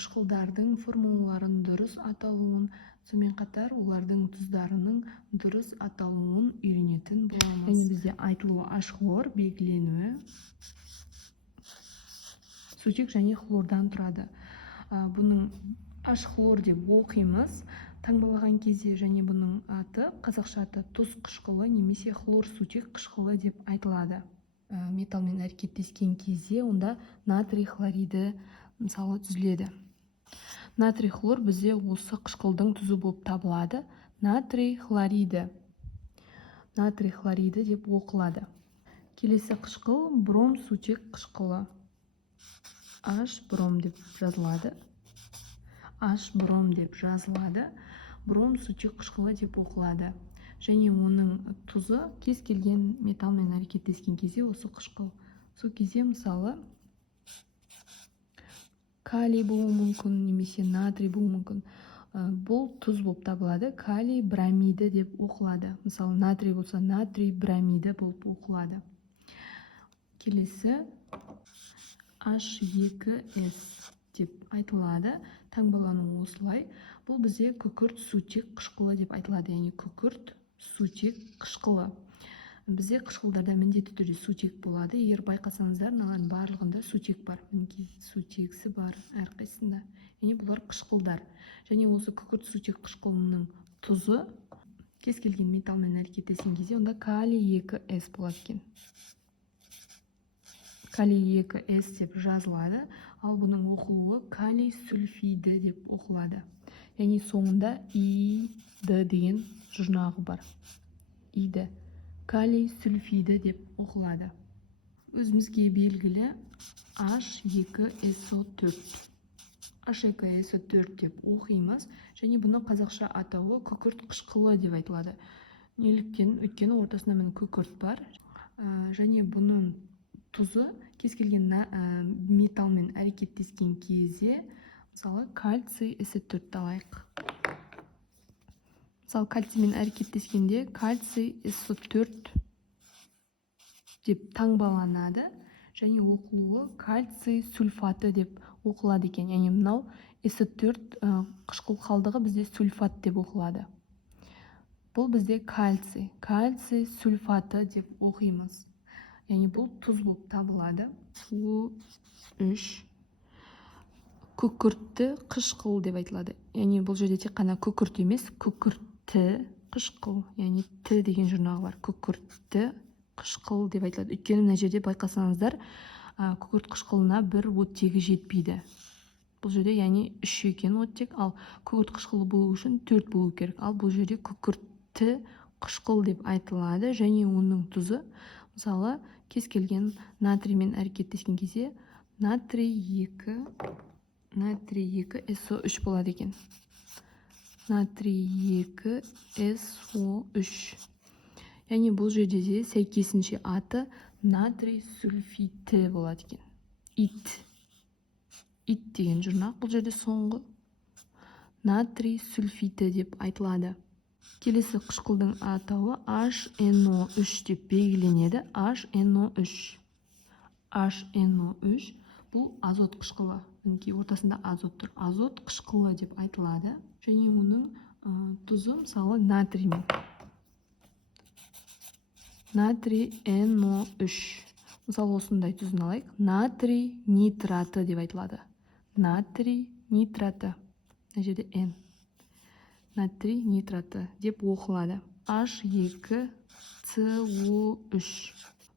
қышқылдардың формулаларын дұрыс аталуын, сонымен қатар олардың тұздарының дұрыс аталуын үйренетін боламыз. Және бізде айтылуы H-хлор белгіленуі сутек және хлордан тұрады. Бұның H-хлор деп оқимыз таңбалаған кезде, және бұның аты қазақша аты тұз қышқылы немесе хлор сутек қышқылы деп айтылады. Металмен әрекеттескен кезде онда натрий хлориді мысалы түзіледі. Натрий хлор бізде осы қышқылдың тұзы болып табылады. Натрий хлориді деп оқылады. Келесі қышқыл бром сутек қышқылы. H бром деп жазылады. H бром деп жазылады. Бром сутек қышқылы деп оқылады. Және оның тұзы кез келген металмен әрекеттескен кезде осы қышқыл. Сол кезде мысалы калий болуы мүмкін, немесе натрий болуы мүмкін. Бұл тұз болып табылады. Калий бромиді деп оқылады. Мысалы натрий болса натрий бромиді болып оқылады. Келесі H2S деп айтылады. Таңбалану осылай. Бұл бізде күкірт сутек қышқылы деп айтылады. Яғни күкірт сутек қышқылы. Бізде қышқылдарда міндетті түрде сутек болады. Егер байқасаңыздар, мыналардың барлығында сутек бар. Сутексі бар әрқайсында. Яғни бұлар қышқылдар. Және осы күкірт сутек қышқылының тұзы кез келген металмен әрекеттескен кезде онда калий 2S болады екен. Калий 2S деп жазылады. Ал бұның оқылуы калий сульфиді деп оқылады. Яғни соңында иді деген жұрнағы бар. Иді. Калий сульфиді деп оқылады. Өзімізге белгілі H2SO4. H2SO4 деп оқимыз. Және бұны қазақша атауы күкірт қышқылы деп айтылады. Неліктен? Өйткені ортасында міне күкірт бар. Және бұның тұзы кез келген металмен әрекеттескен кезде, мысалы кальций SO4 алайық. Мысалы кальциймен әрекеттескенде кальций SO4 деп таңбаланады. Және оқылуы кальций сульфаты деп оқылады екен. Яғни мынау SO4 қышқыл қалдығы бізде сульфат деп оқылады. Бұл бізде кальций сульфаты деп оқимыз. Яғни бұл тұз болып табылады. O3 күкіртті қышқыл деп айтылады. Яғни бұл жерде тек қана күкірт емес, күкіртті қышқыл. Яғни Т деген жұрнағы бар. Күкіртті қышқыл деп айтылады. Өйткені мына жерде байқасаңыздар, күкірт қышқылына бір оттегі жетпейді. Бұл жерде яғни 3 екен оттек, ал күкірт қышқылы болу үшін 4 болу керек. Ал бұл жерде күкіртті қышқыл деп айтылады. Және оның тұзы мысалы кез келген натриймен әрекеттескен кезде натрий 2SO3 болады екен. Натрий 2SO3. Яғни бұл жерде де сәйкесінше аты натрий сульфиті болады екен. Ит деген жұрнақ бұл жерде соңғы. Натрий сульфиті деп айтылады. Келесі қышқылдың атауы HNO3 деп белгіленеді. HNO3 бұл азот қышқылы. Мінекей ортасында азот тұр. Азот қышқылы деп айтылады. Және оның тұзы мысалы натриймен. Натрий NO3. Мысалы осындай тұзын алайық. Натрий нитраты деп айтылады. Натрий нитраты. Мына жерде N. Натрий нитраты деп оқылады. H2CO3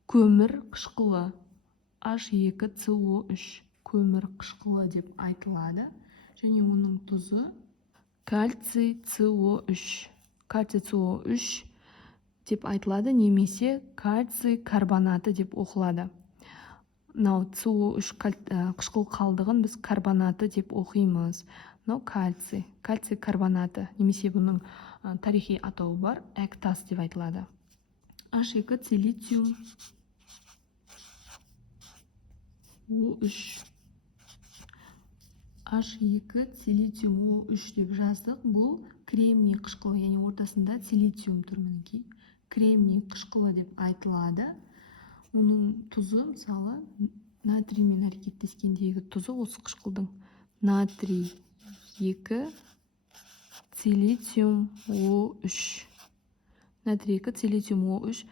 көмір қышқылы. H2CO3 көмір қышқылы деп айтылады. Және оның тұзы кальций CO3. Кальций CO3 деп айтылады, немесе кальций карбонаты деп оқылады. Мынау CO3 қышқыл қалдығын біз карбонаты деп оқимыз. Мынау кальций карбонаты, немесе бұның тарихи атауы бар, әктас деп айтылады. H2 силициум O3. H2 силициум O3 деп жаздық. Бұл кремний қышқылы, яғни ортасында силициум тұр мінекей. Кремний қышқылы деп айтылады. Оның тұзы мысалы натриймен әрекеттескендегі тұзы осы қышқылдың натрий 2, силициум О3. Натрий 2, силициум О3.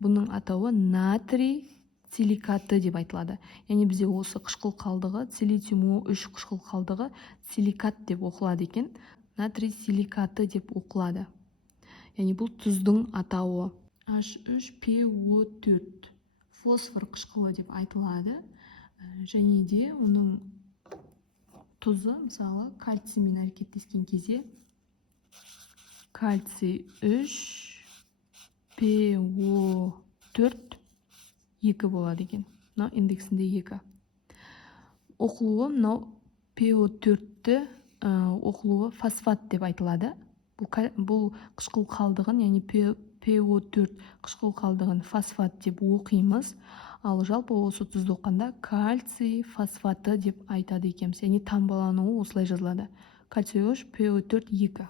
Бұның атауы натрий силикаты деп айтылады. Яғни бізде осы қышқыл қалдығы, силициум О3 қышқыл қалдығы силикат деп оқылады екен. Натрий силикаты деп оқылады. Яғни бұл тұздың атауы. H3PO4 фосфор қышқылы деп айтылады. Және де оның тұзы, мысалы, кальциймен әрекеттескен кезде кальций 3, PO4 2 болады екен. Мынау индексінде 2. Оқылуы мынау PO4-ті оқылуы фосфат деп айтылады. Бұл қышқыл қалдығын, яғни PO4 қышқыл қалдығын фосфат деп оқимыз. Ал жалпы осы тұзды оққанда кальций фосфаты деп айтады екенбіз. Яғни таңбалануы осылай жазылады. Кальций 3, PO4 2.